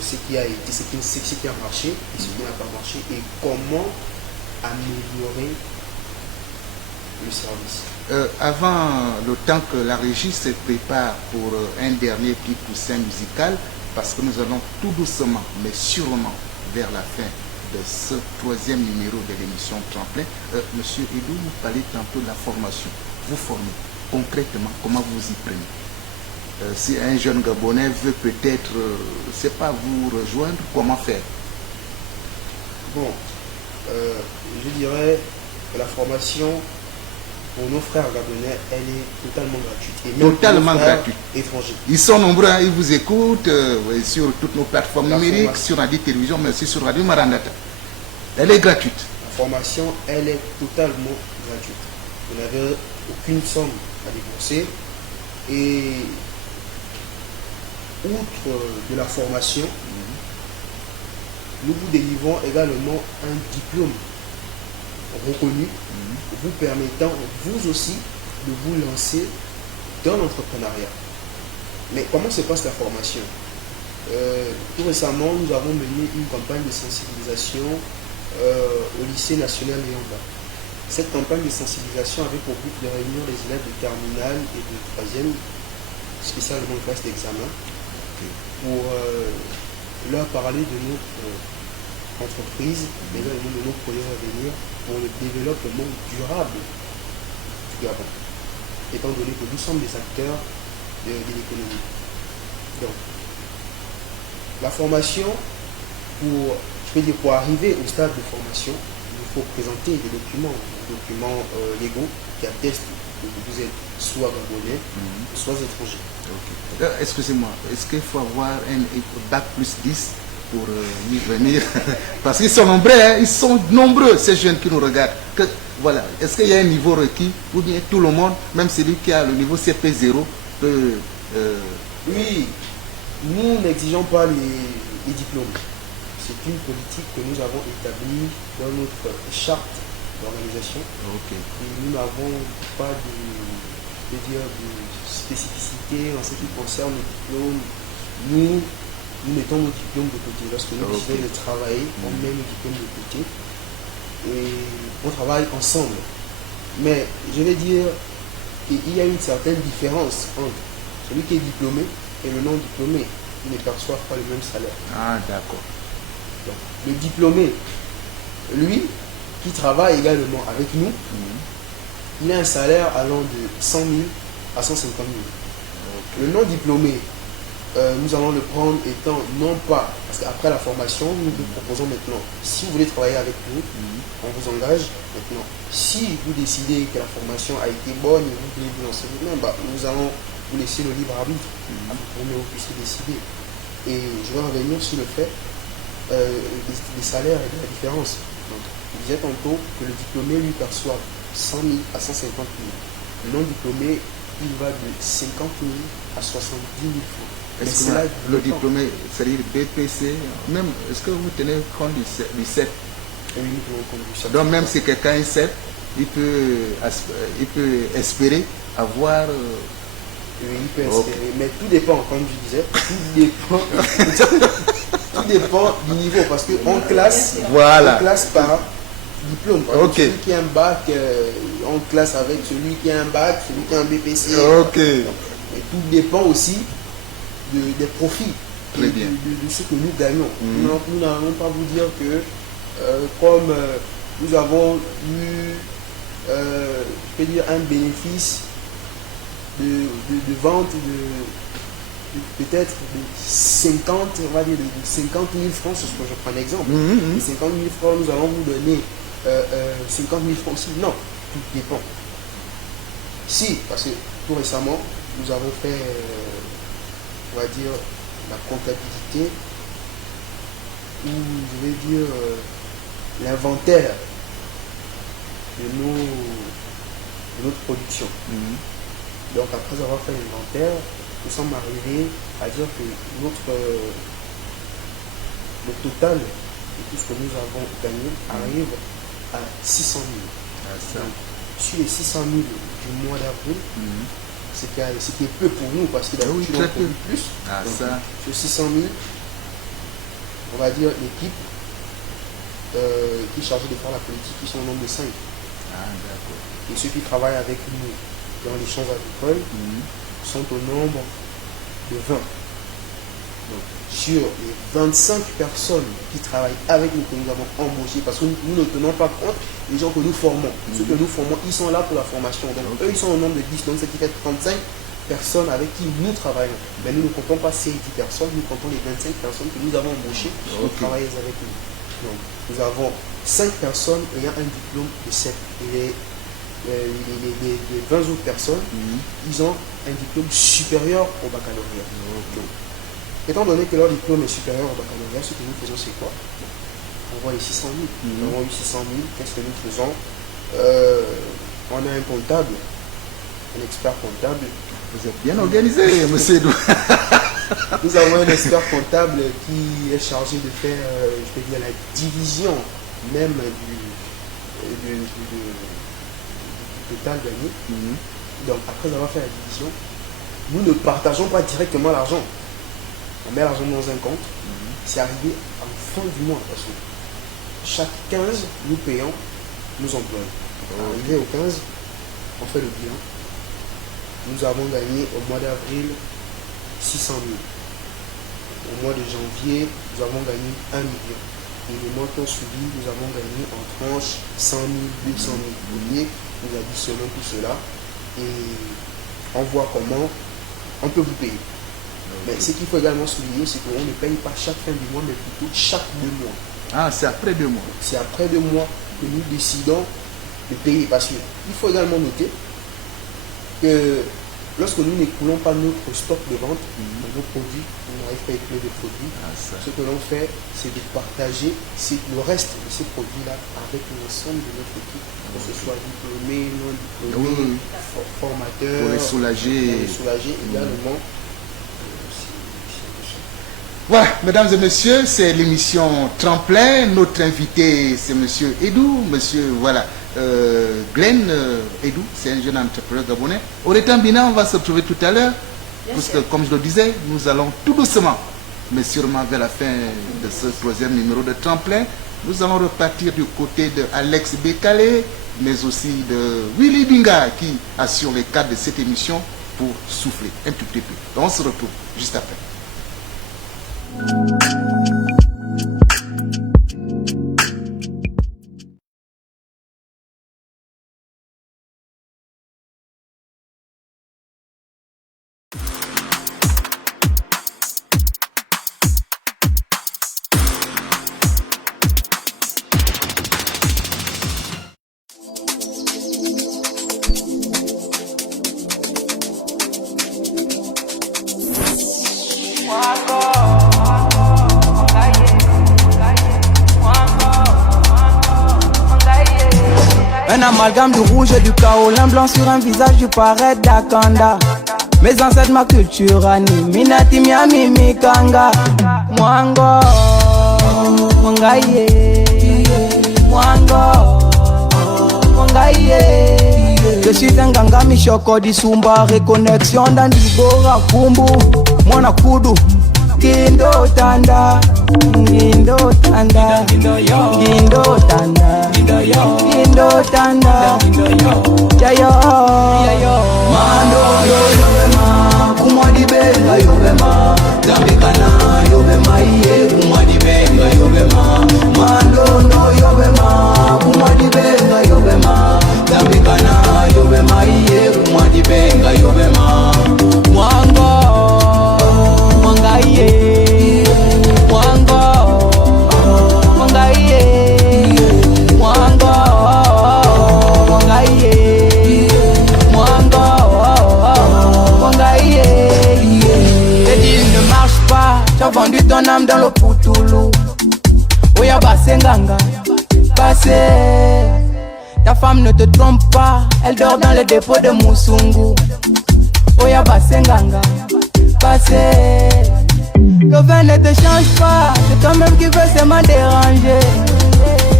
ce qui a été, ce qui a marché et ce qui n'a pas marché et comment améliorer le service. Avant le temps que la régie se prépare pour un dernier petit coussin musical, parce que nous allons tout doucement, mais sûrement, vers la fin de ce 3e numéro de l'émission Tremplin. Monsieur Edou, vous parlez tantôt de la formation. Vous formez concrètement, comment vous y prenez? Si un jeune Gabonais veut peut-être, c'est pas vous rejoindre, comment faire? Bon, je dirais que la formation pour nos frères gabonais, elle est totalement gratuite. Et même totalement gratuite. Étrangers. Ils sont nombreux, hein, ils vous écoutent sur toutes nos plateformes numériques, sur Radio Télévision, mais aussi sur Radio Marandata. Elle est gratuite. La formation, elle est totalement gratuite. Vous n'avez aucune somme à débourser. Et outre de la formation, nous vous délivrons également un diplôme reconnu, vous permettant vous aussi de vous lancer dans l'entrepreneuriat. Mais comment se passe la formation? Tout récemment, nous avons mené une campagne de sensibilisation au lycée national Yamba. Cette campagne de sensibilisation avait pour but de réunir les élèves de terminale et de 3e, spécialement classe d'examen, pour leur parler de notre entreprise, mais également de nos projets à venir pour le développement durable du Gabon, étant donné que nous sommes des acteurs de l'économie. Donc, la formation, pour arriver au stade de formation, il faut présenter des documents légaux qui attestent que vous êtes soit gabonais, soit étranger. Excusez-moi, est-ce qu'il faut avoir un bac plus 10 pour y venir? Parce qu'ils sont nombreux, hein, ils sont nombreux, ces jeunes qui nous regardent. Voilà. Est-ce qu'il y a un niveau requis ou bien tout le monde, même celui qui a le niveau CP0, peut... Oui, nous n'exigeons pas les diplômes. C'est une politique que nous avons établie dans notre charte d'organisation. Et nous n'avons pas de spécificité en ce qui concerne les diplômes. Nous mettons nos diplômes de côté. Lorsque nous décidons de travailler, on met nos diplômes de côté et on travaille ensemble. Mais je vais dire qu'il y a une certaine différence entre celui qui est diplômé et le non diplômé. Ils ne perçoivent pas le même salaire. Ah, d'accord. Donc, le diplômé, lui, qui travaille également avec nous, il a un salaire allant de 100 000 à 150 000. Le non diplômé, nous allons le prendre étant non pas, parce qu'après la formation, nous vous proposons maintenant, si vous voulez travailler avec nous, on vous engage maintenant. Si vous décidez que la formation a été bonne et vous voulez vous lancer vous-même, nous allons vous laisser le libre arbitre pour que vous puissiez décider. Et je vais revenir sur le fait des salaires et de la différence. Donc, je disais tantôt que le diplômé lui perçoit 100 000 à 150 000. Le non diplômé, il va de 50 000 à 70 000 francs. Est-ce que le diplômé, c'est-à-dire BPC, même, est-ce que vous tenez compte du CEP? Oui, nous tenons compte du CEP. Donc même si quelqu'un est CEP, il peut espérer avoir... Oui, il peut espérer, mais tout dépend, comme je disais, tout dépend du niveau, parce qu'on classe, on classe par diplômes. Celui qui a un bac en classe avec celui qui a un bac, celui qui a un BPC. Et tout dépend aussi des profits. Très bien. De ce que nous gagnons. Nous n'allons pas vous dire que comme nous avons eu je peux dire un bénéfice de vente peut-être de 50, on va dire de 50 000 francs, c'est ce que je prends un exemple. De 50 000 francs, nous allons vous donner 50 000 francs aussi. Non, tout dépend. Si, parce que tout récemment, nous avons fait, on va dire, la comptabilité, ou je vais dire l'inventaire de notre production. Donc après avoir fait l'inventaire, nous sommes arrivés à dire que le total de tout ce que nous avons gagné arrive à 600 000. Donc, sur les 600 000 du mois d'avril, ce qui est peu pour nous parce que d'habitude on produit plus. Donc, sur 600 000, on va dire l'équipe qui est chargée de faire la politique, qui sont au nombre de 5. Et ceux qui travaillent avec nous dans les champs agricoles sont au nombre de 20. Donc, sur les 25 personnes qui travaillent avec nous, que nous avons embauchés, parce que nous ne tenons pas compte des gens que nous formons. Ceux que nous formons, ils sont là pour la formation. Donc, eux, ils sont au nombre de 10. Donc, ce qui fait 35 personnes avec qui nous travaillons. Mais nous ne comptons pas ces 10 personnes, nous comptons les 25 personnes que nous avons embauchées pour travailler avec nous. Donc, nous avons 5 personnes ayant un diplôme de 7. Et les 20 autres personnes, ils ont un diplôme supérieur au baccalauréat. Donc, étant donné que leur diplôme est supérieur au baccalauréat, ce que nous faisons, c'est quoi? On voit les 600 000. Nous avons eu 600 000. Qu'est-ce que nous faisons? On a un comptable, un expert comptable. Vous êtes bien organisé, monsieur Edou. Nous avons un expert comptable qui est chargé de faire, je peux dire, la division même du total gagné. Donc après avoir fait la division, nous ne partageons pas directement l'argent. On met l'argent dans un compte. C'est arrivé en fin du mois parce que chaque 15, nous payons nos employés. Arrivé au 15, on fait le bilan. Nous avons gagné au mois d'avril 600 000. Au mois de janvier, nous avons gagné 1 million. Et les mois qui ont suivi, nous avons gagné en tranche 100 000, 200 000. Vous voyez, nous additionnons tout cela et on voit comment on peut vous payer. Mais ce qu'il faut également souligner, c'est qu'on ne paye pas chaque fin du mois, mais plutôt chaque 2 mois. Ah, c'est après 2 mois. C'est après 2 mois que nous décidons de payer. Parce qu'il faut également noter que lorsque nous n'écoulons pas notre stock de vente, nos produits, on n'arrive pas à écouler des produits. Ce que l'on fait, c'est de partager le reste de ces produits-là avec l'ensemble de notre équipe, que ce soit diplômés, non diplômés, formateurs, pour les soulager. Également. Voilà, mesdames et messieurs, c'est l'émission Tremplin. Notre invité, c'est monsieur Edou, monsieur, voilà, Glenn Edou, c'est un jeune entrepreneur gabonais. Au Rétambina, on va se retrouver tout à l'heure, parce que, comme je le disais, nous allons tout doucement, mais sûrement vers la fin de ce 3e numéro de Tremplin, nous allons repartir du côté de Alex Bekale, mais aussi de Willy Binga, qui assure les cadres de cette émission pour souffler un tout petit peu. Donc, on se retrouve juste après. Un amalgame du rouge et du kaolin blanc sur un visage du paraît d'Akanda. Mes ancêtres, ma culture anime, Minati Miami Mikanga. Mwango, Mwangaye, Mwango, Mwangaye. Je suis un ganga Michoko d'Isumba, reconnexion d'Andigora Kumbu, Mwana Kudu, Gindo tanda, gindo tanda, gindo tanda, gindo tanda, yayo, mando yovema, kumwadi benga yovema, zambikana yovema iye, kumwadi benga yovema, mando no yovema, kumwadi benga yovema, zambikana yovema iye, kumwadi benga yovema, mwango. T'as vendu ton âme dans le poutoulou. Oya basse nganga, basse. Ta femme ne te trompe pas, elle dort dans le dépôt de Moussungu. Oya basse nganga, basse. Le vin ne te change pas, c'est toi-même qui veux seulement déranger.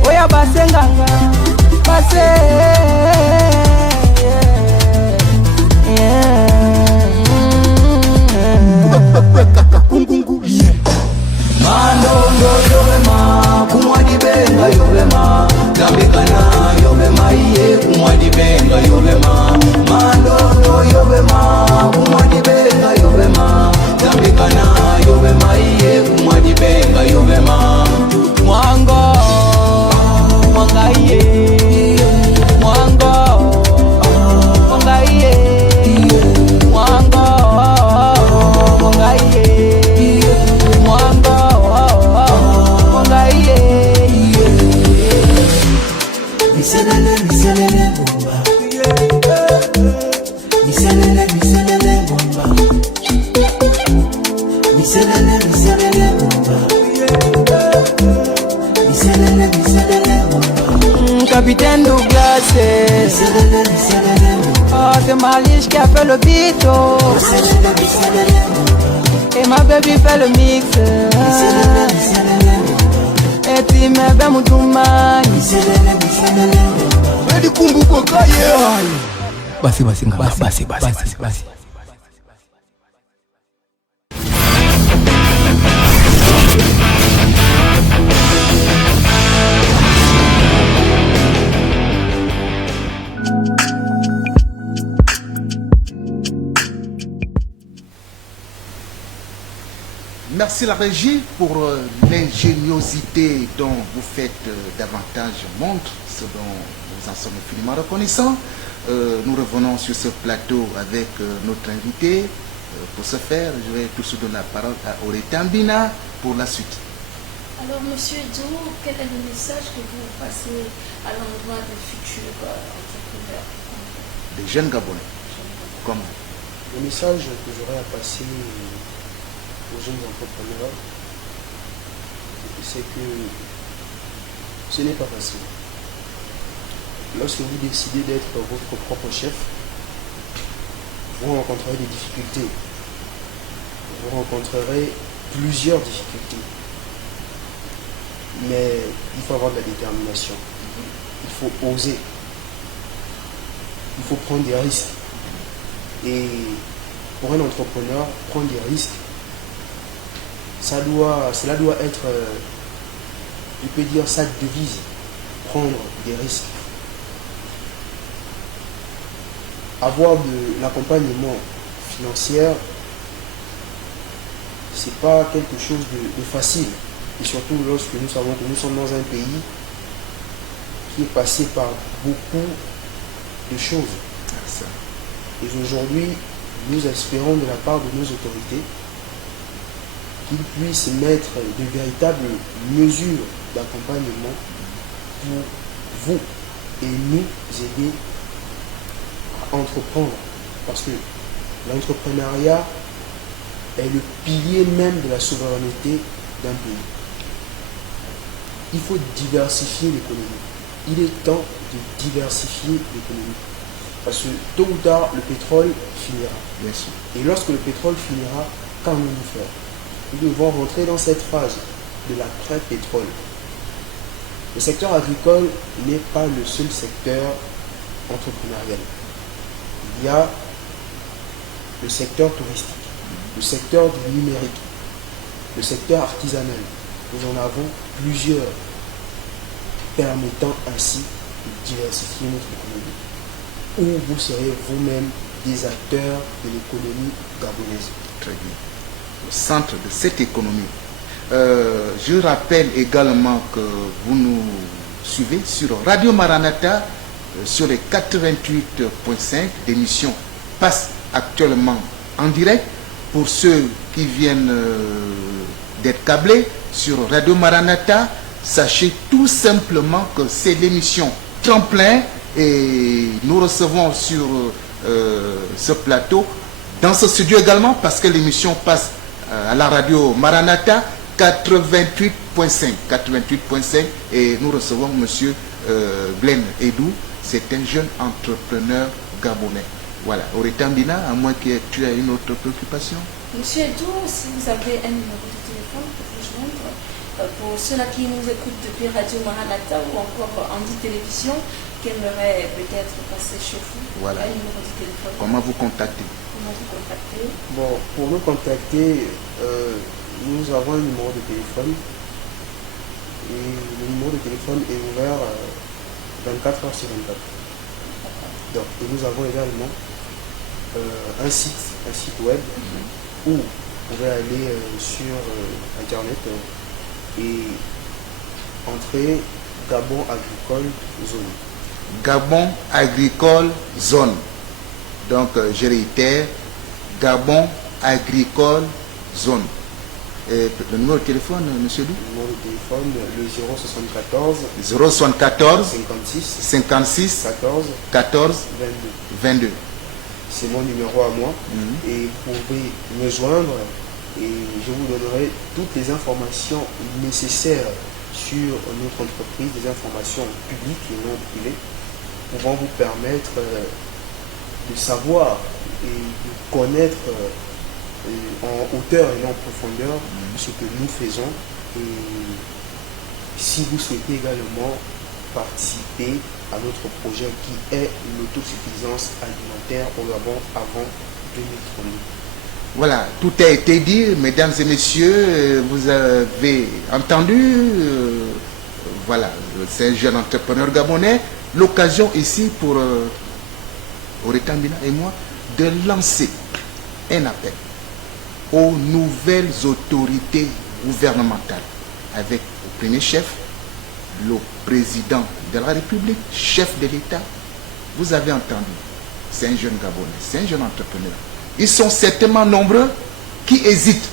Oya basse nganga, basse. Mandondo yovema, kumwadi benga yovema, zambikana yovema iye, kumwadi benga yovema. Mandondo yovema, kumwadi benga yovema, zambikana yovema iye, kumwadi benga yovema. Mwango, mwanga iye, mwango, mwanga iye, mwango, mwanga iye. Miselele, miselele, bomba. Miselele, miselele, bomba. Miselele, miselele, bomba. Miselele, miselele, bomba. Capitaine Douglas. Miselele, miselele, bomba. Oh, c'est Maliche qui a fait le beat. Miselele, miselele, bomba. Et ma baby fait le mix. Miselele, miselele, bomba. Et tu me baies mon toumani. Miselele, miselele, bomba. Ready kumbu kokaye. Basi basi ngamba, basi basi basi basi. Merci la régie pour l'ingéniosité dont vous faites davantage montre, ce dont nous en sommes infiniment reconnaissants. Nous revenons sur ce plateau avec notre invité. Pour ce faire, je vais tout de suite donner la parole à Oretambina pour la suite. Alors, Monsieur Dou, quel est le message que vous passez à l'endroit des futurs entrepreneurs? Des jeunes Gabonais. Comment? Le message que j'aurais à passer aux jeunes entrepreneurs, c'est que ce n'est pas facile. Lorsque vous décidez d'être votre propre chef, vous rencontrerez des difficultés. Vous rencontrerez plusieurs difficultés. Mais il faut avoir de la détermination. Il faut oser. Il faut prendre des risques. Et pour un entrepreneur, prendre des risques, cela doit être, je peux dire, sa devise, prendre des risques. Avoir de l'accompagnement financier, ce n'est pas quelque chose de facile. Et surtout lorsque nous savons que nous sommes dans un pays qui est passé par beaucoup de choses. Et aujourd'hui, nous espérons de la part de nos autorités qu'ils puissent mettre de véritables mesures d'accompagnement pour vous et nous aider à entreprendre. Parce que l'entrepreneuriat est le pilier même de la souveraineté d'un pays. Il faut diversifier l'économie. Il est temps de diversifier l'économie. Parce que tôt ou tard, le pétrole finira. Bien sûr. Et lorsque le pétrole finira, qu'allons-nous faire? Nous devons rentrer dans cette phase de l'après-pétrole. Le secteur agricole n'est pas le seul secteur entrepreneurial. Il y a le secteur touristique, le secteur du numérique. le secteur artisanal. Nous en avons plusieurs, permettant ainsi de diversifier notre économie. Où vous serez vous-même des acteurs de l'économie gabonaise. Très bien. Au centre de cette économie. Je rappelle également que vous nous suivez sur Radio Maranatha, sur les 88.5. L'émission passe actuellement en direct. Pour ceux qui viennent d'être câblés sur Radio Maranatha, sachez tout simplement que c'est l'émission Tremplin et nous recevons sur ce plateau, dans ce studio également, parce que l'émission passe à la radio Maranatha 88.5 et nous recevons monsieur Glenn Edou, c'est un jeune entrepreneur gabonais. Voilà, Oretambina, à moins que tu aies une autre préoccupation. Monsieur Edou, si vous avez un numéro de téléphone pour vous joindre, pour ceux-là qui nous écoutent depuis Radio Maranatha ou encore Andy Télévision, qui aimeraient peut-être passer chez vous, voilà. Un numéro de téléphone. Comment vous contacter? Bon, pour nous contacter, nous avons un numéro de téléphone. Et le numéro de téléphone est ouvert 24 heures sur 24. Donc, et nous avons également un site web où vous pouvez aller sur internet et entrer Gabon Agricole Zone. Gabon Agricole Zone. Donc, je réitère, Gabon Agricole Zone. Et le numéro de téléphone, monsieur Lou? Le numéro de téléphone, le 074 56 14 22. C'est mon numéro à moi. Et vous pouvez me joindre et je vous donnerai toutes les informations nécessaires sur notre entreprise, des informations publiques et non privées, pouvant vous permettre de savoir et de connaître en hauteur et en profondeur ce que nous faisons. Et si vous souhaitez également participer à notre projet qui est l'autosuffisance alimentaire au Gabon avant 2030. Voilà, tout a été dit, mesdames et messieurs, vous avez entendu, voilà, c'est un jeune entrepreneur gabonais. L'occasion ici pour Oretambina et moi de lancer un appel aux nouvelles autorités gouvernementales avec au premier chef, le président de la République, chef de l'État. Vous avez entendu, c'est un jeune Gabonais, c'est un jeune entrepreneur. Ils sont certainement nombreux qui hésitent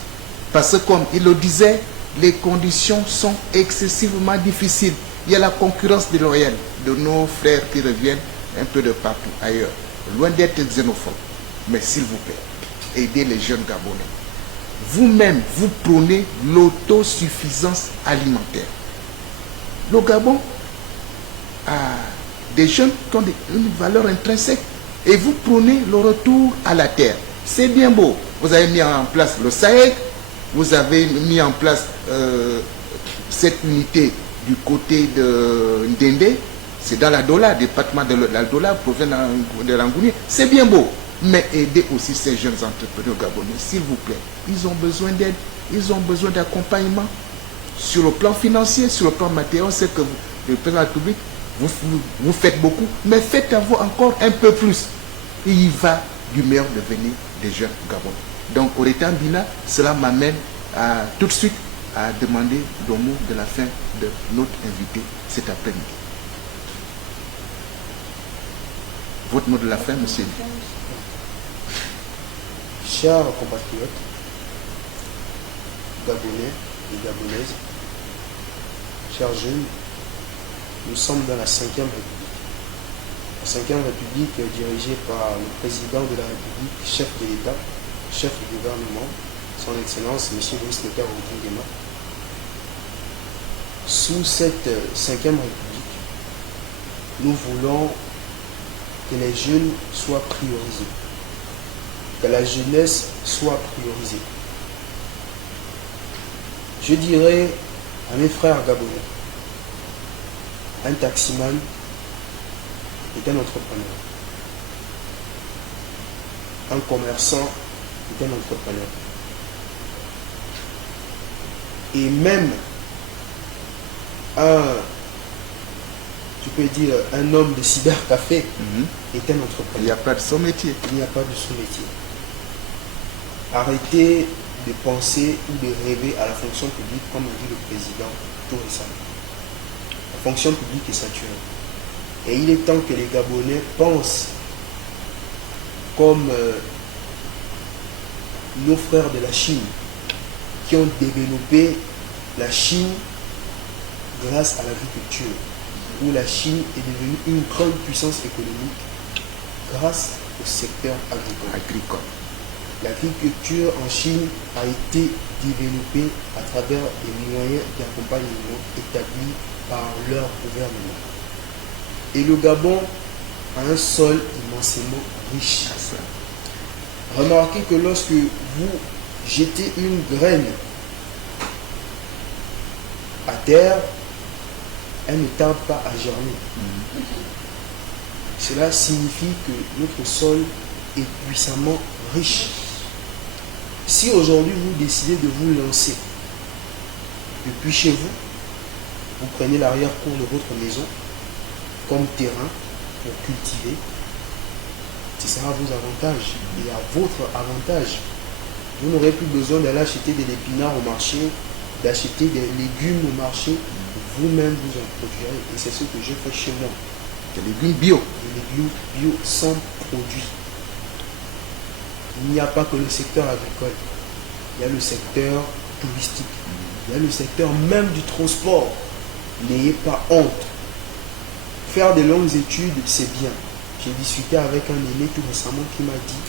parce que, comme il le disait, les conditions sont excessivement difficiles. Il y a la concurrence déloyale de nos frères qui reviennent un peu de partout ailleurs, loin d'être xénophobes. Mais s'il vous plaît, aidez les jeunes Gabonais. Vous-même, vous prônez l'autosuffisance alimentaire. Le Gabon a des jeunes qui ont une valeur intrinsèque et vous prônez le retour à la terre. C'est bien beau. Vous avez mis en place le SAEG, vous avez mis en place cette unité du côté de Ndende, c'est dans la Dola, département de la Dola, provenant de l'Angouni. C'est bien beau. Mais aidez aussi ces jeunes entrepreneurs gabonais, s'il vous plaît. Ils ont besoin d'aide, ils ont besoin d'accompagnement. Sur le plan financier, sur le plan matériel, c'est que vous, le président de la République, vous faites beaucoup, mais faites-vous encore un peu plus. Et il va du meilleur devenir des jeunes Gabonais. Donc, au Oretambina, cela m'amène à, tout de suite à demander le mot de la fin de notre invité cet après-midi. Votre mot de la fin, monsieur. Chers compatriotes, Gabonais et Gabonaises, chers jeunes, nous sommes dans la 5e République. La 5e République est dirigée par le président de la République, chef de l'État, chef du gouvernement, son Excellence, M. Louis Nekar Oudingema. Sous cette 5e République, nous voulons que les jeunes soient priorisés, que la jeunesse soit priorisée. Je dirais à mes frères gabonais, un taximan est un entrepreneur. Un commerçant est un entrepreneur. Et même tu peux dire, un homme de cybercafé est un entrepreneur. Il n'y a pas de sous-métier. Il n'y a pas de sous-métier. Arrêtez de penser ou de rêver à la fonction publique, comme a dit le président tout récemment. La fonction publique est saturée. Et il est temps que les Gabonais pensent comme nos frères de la Chine, qui ont développé la Chine grâce à l'agriculture, où la Chine est devenue une grande puissance économique grâce au secteur agricole. L'agriculture en Chine a été développée à travers des moyens d'accompagnement établis par leur gouvernement. Et le Gabon a un sol immensément riche. Remarquez que lorsque vous jetez une graine à terre, elle ne tarde pas à germer. Cela signifie que notre sol est puissamment riche. Si aujourd'hui vous décidez de vous lancer depuis chez vous, vous prenez l'arrière-cour de votre maison comme terrain pour cultiver, ce sera à vos avantages et à votre avantage. Vous n'aurez plus besoin d'aller acheter des épinards au marché, d'acheter des légumes au marché. Vous-même vous en produirez. Et c'est ce que je fais chez moi. Des légumes bio. Des légumes bio sans produits. Il n'y a pas que le secteur agricole. Il y a le secteur touristique. Il y a le secteur même du transport. N'ayez pas honte. Faire de longues études, c'est bien. J'ai discuté avec un aîné tout récemment qui m'a dit,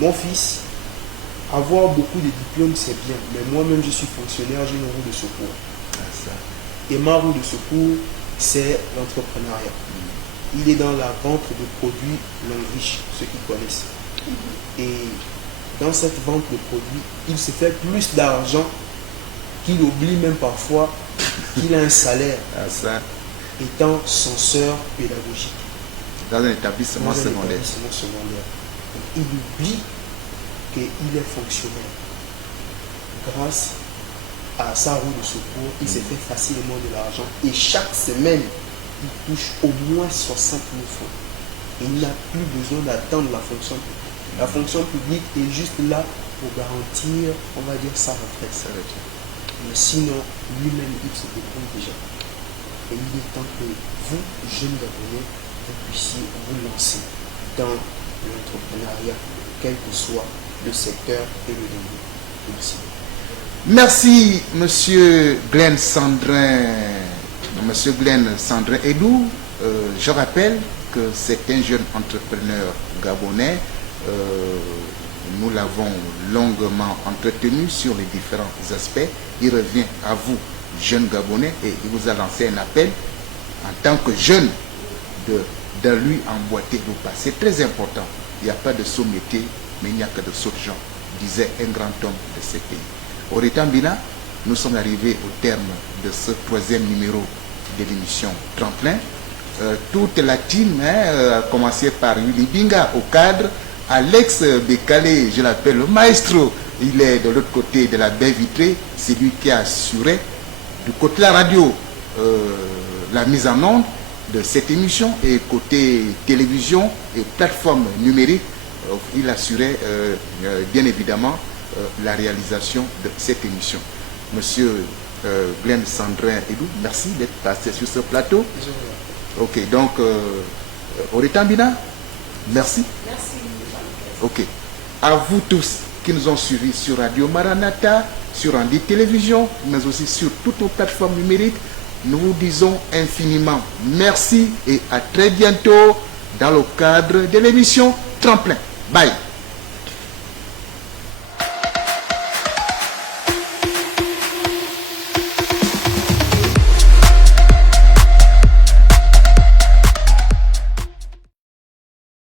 mon fils, avoir beaucoup de diplômes, c'est bien. Mais moi-même, je suis fonctionnaire, j'ai une roue de secours. Et ma roue de secours, c'est l'entrepreneuriat. Il est dans la vente de produits langue riche, ceux qui connaissent. Et dans cette vente de produits, il se fait plus d'argent qu'il oublie même parfois qu'il a un salaire étant censeur pédagogique. Dans un établissement secondaire. Donc, il oublie qu'il est fonctionnaire. Grâce à sa roue de secours, il se fait facilement de l'argent et chaque semaine, il touche au moins 60 000 francs. Il n'a plus besoin d'attendre la fonction publique. La fonction publique est juste là pour garantir, on va dire, sa retraite. Mais sinon, lui-même, il se débrouille déjà. Et il est temps que vous, jeunes Gabonais, vous puissiez vous lancer dans l'entrepreneuriat, quel que soit le secteur et le domaine. Merci. Merci, Monsieur Glenn Sandrin Edou. Je rappelle que c'est un jeune entrepreneur gabonais. Nous l'avons longuement entretenu sur les différents aspects. Il revient à vous, jeunes Gabonais, et il vous a lancé un appel en tant que jeune de lui emboîter le pas. C'est très important. Il n'y a pas de sous-métier, mais il n'y a que de saut-gens, disait un grand homme de ce pays. Au Ritambina, nous sommes arrivés au terme de ce 3e numéro de l'émission Tremplin. Toute la team, a commencé par Willy Binga au cadre, Alex Bekale, je l'appelle le maestro, il est de l'autre côté de la baie vitrée, c'est lui qui a assuré du côté de la radio la mise en onde de cette émission, et côté télévision et plateforme numérique, il assurait bien évidemment la réalisation de cette émission. Monsieur Glenn Sandrin Edou, merci d'être passé sur ce plateau. Ok, donc Oritambina, merci. Merci. Ok. À vous tous qui nous ont suivis sur Radio Maranatha, sur Andy Télévision, mais aussi sur toutes nos plateformes numériques, nous vous disons infiniment merci et à très bientôt dans le cadre de l'émission Tremplin. Bye.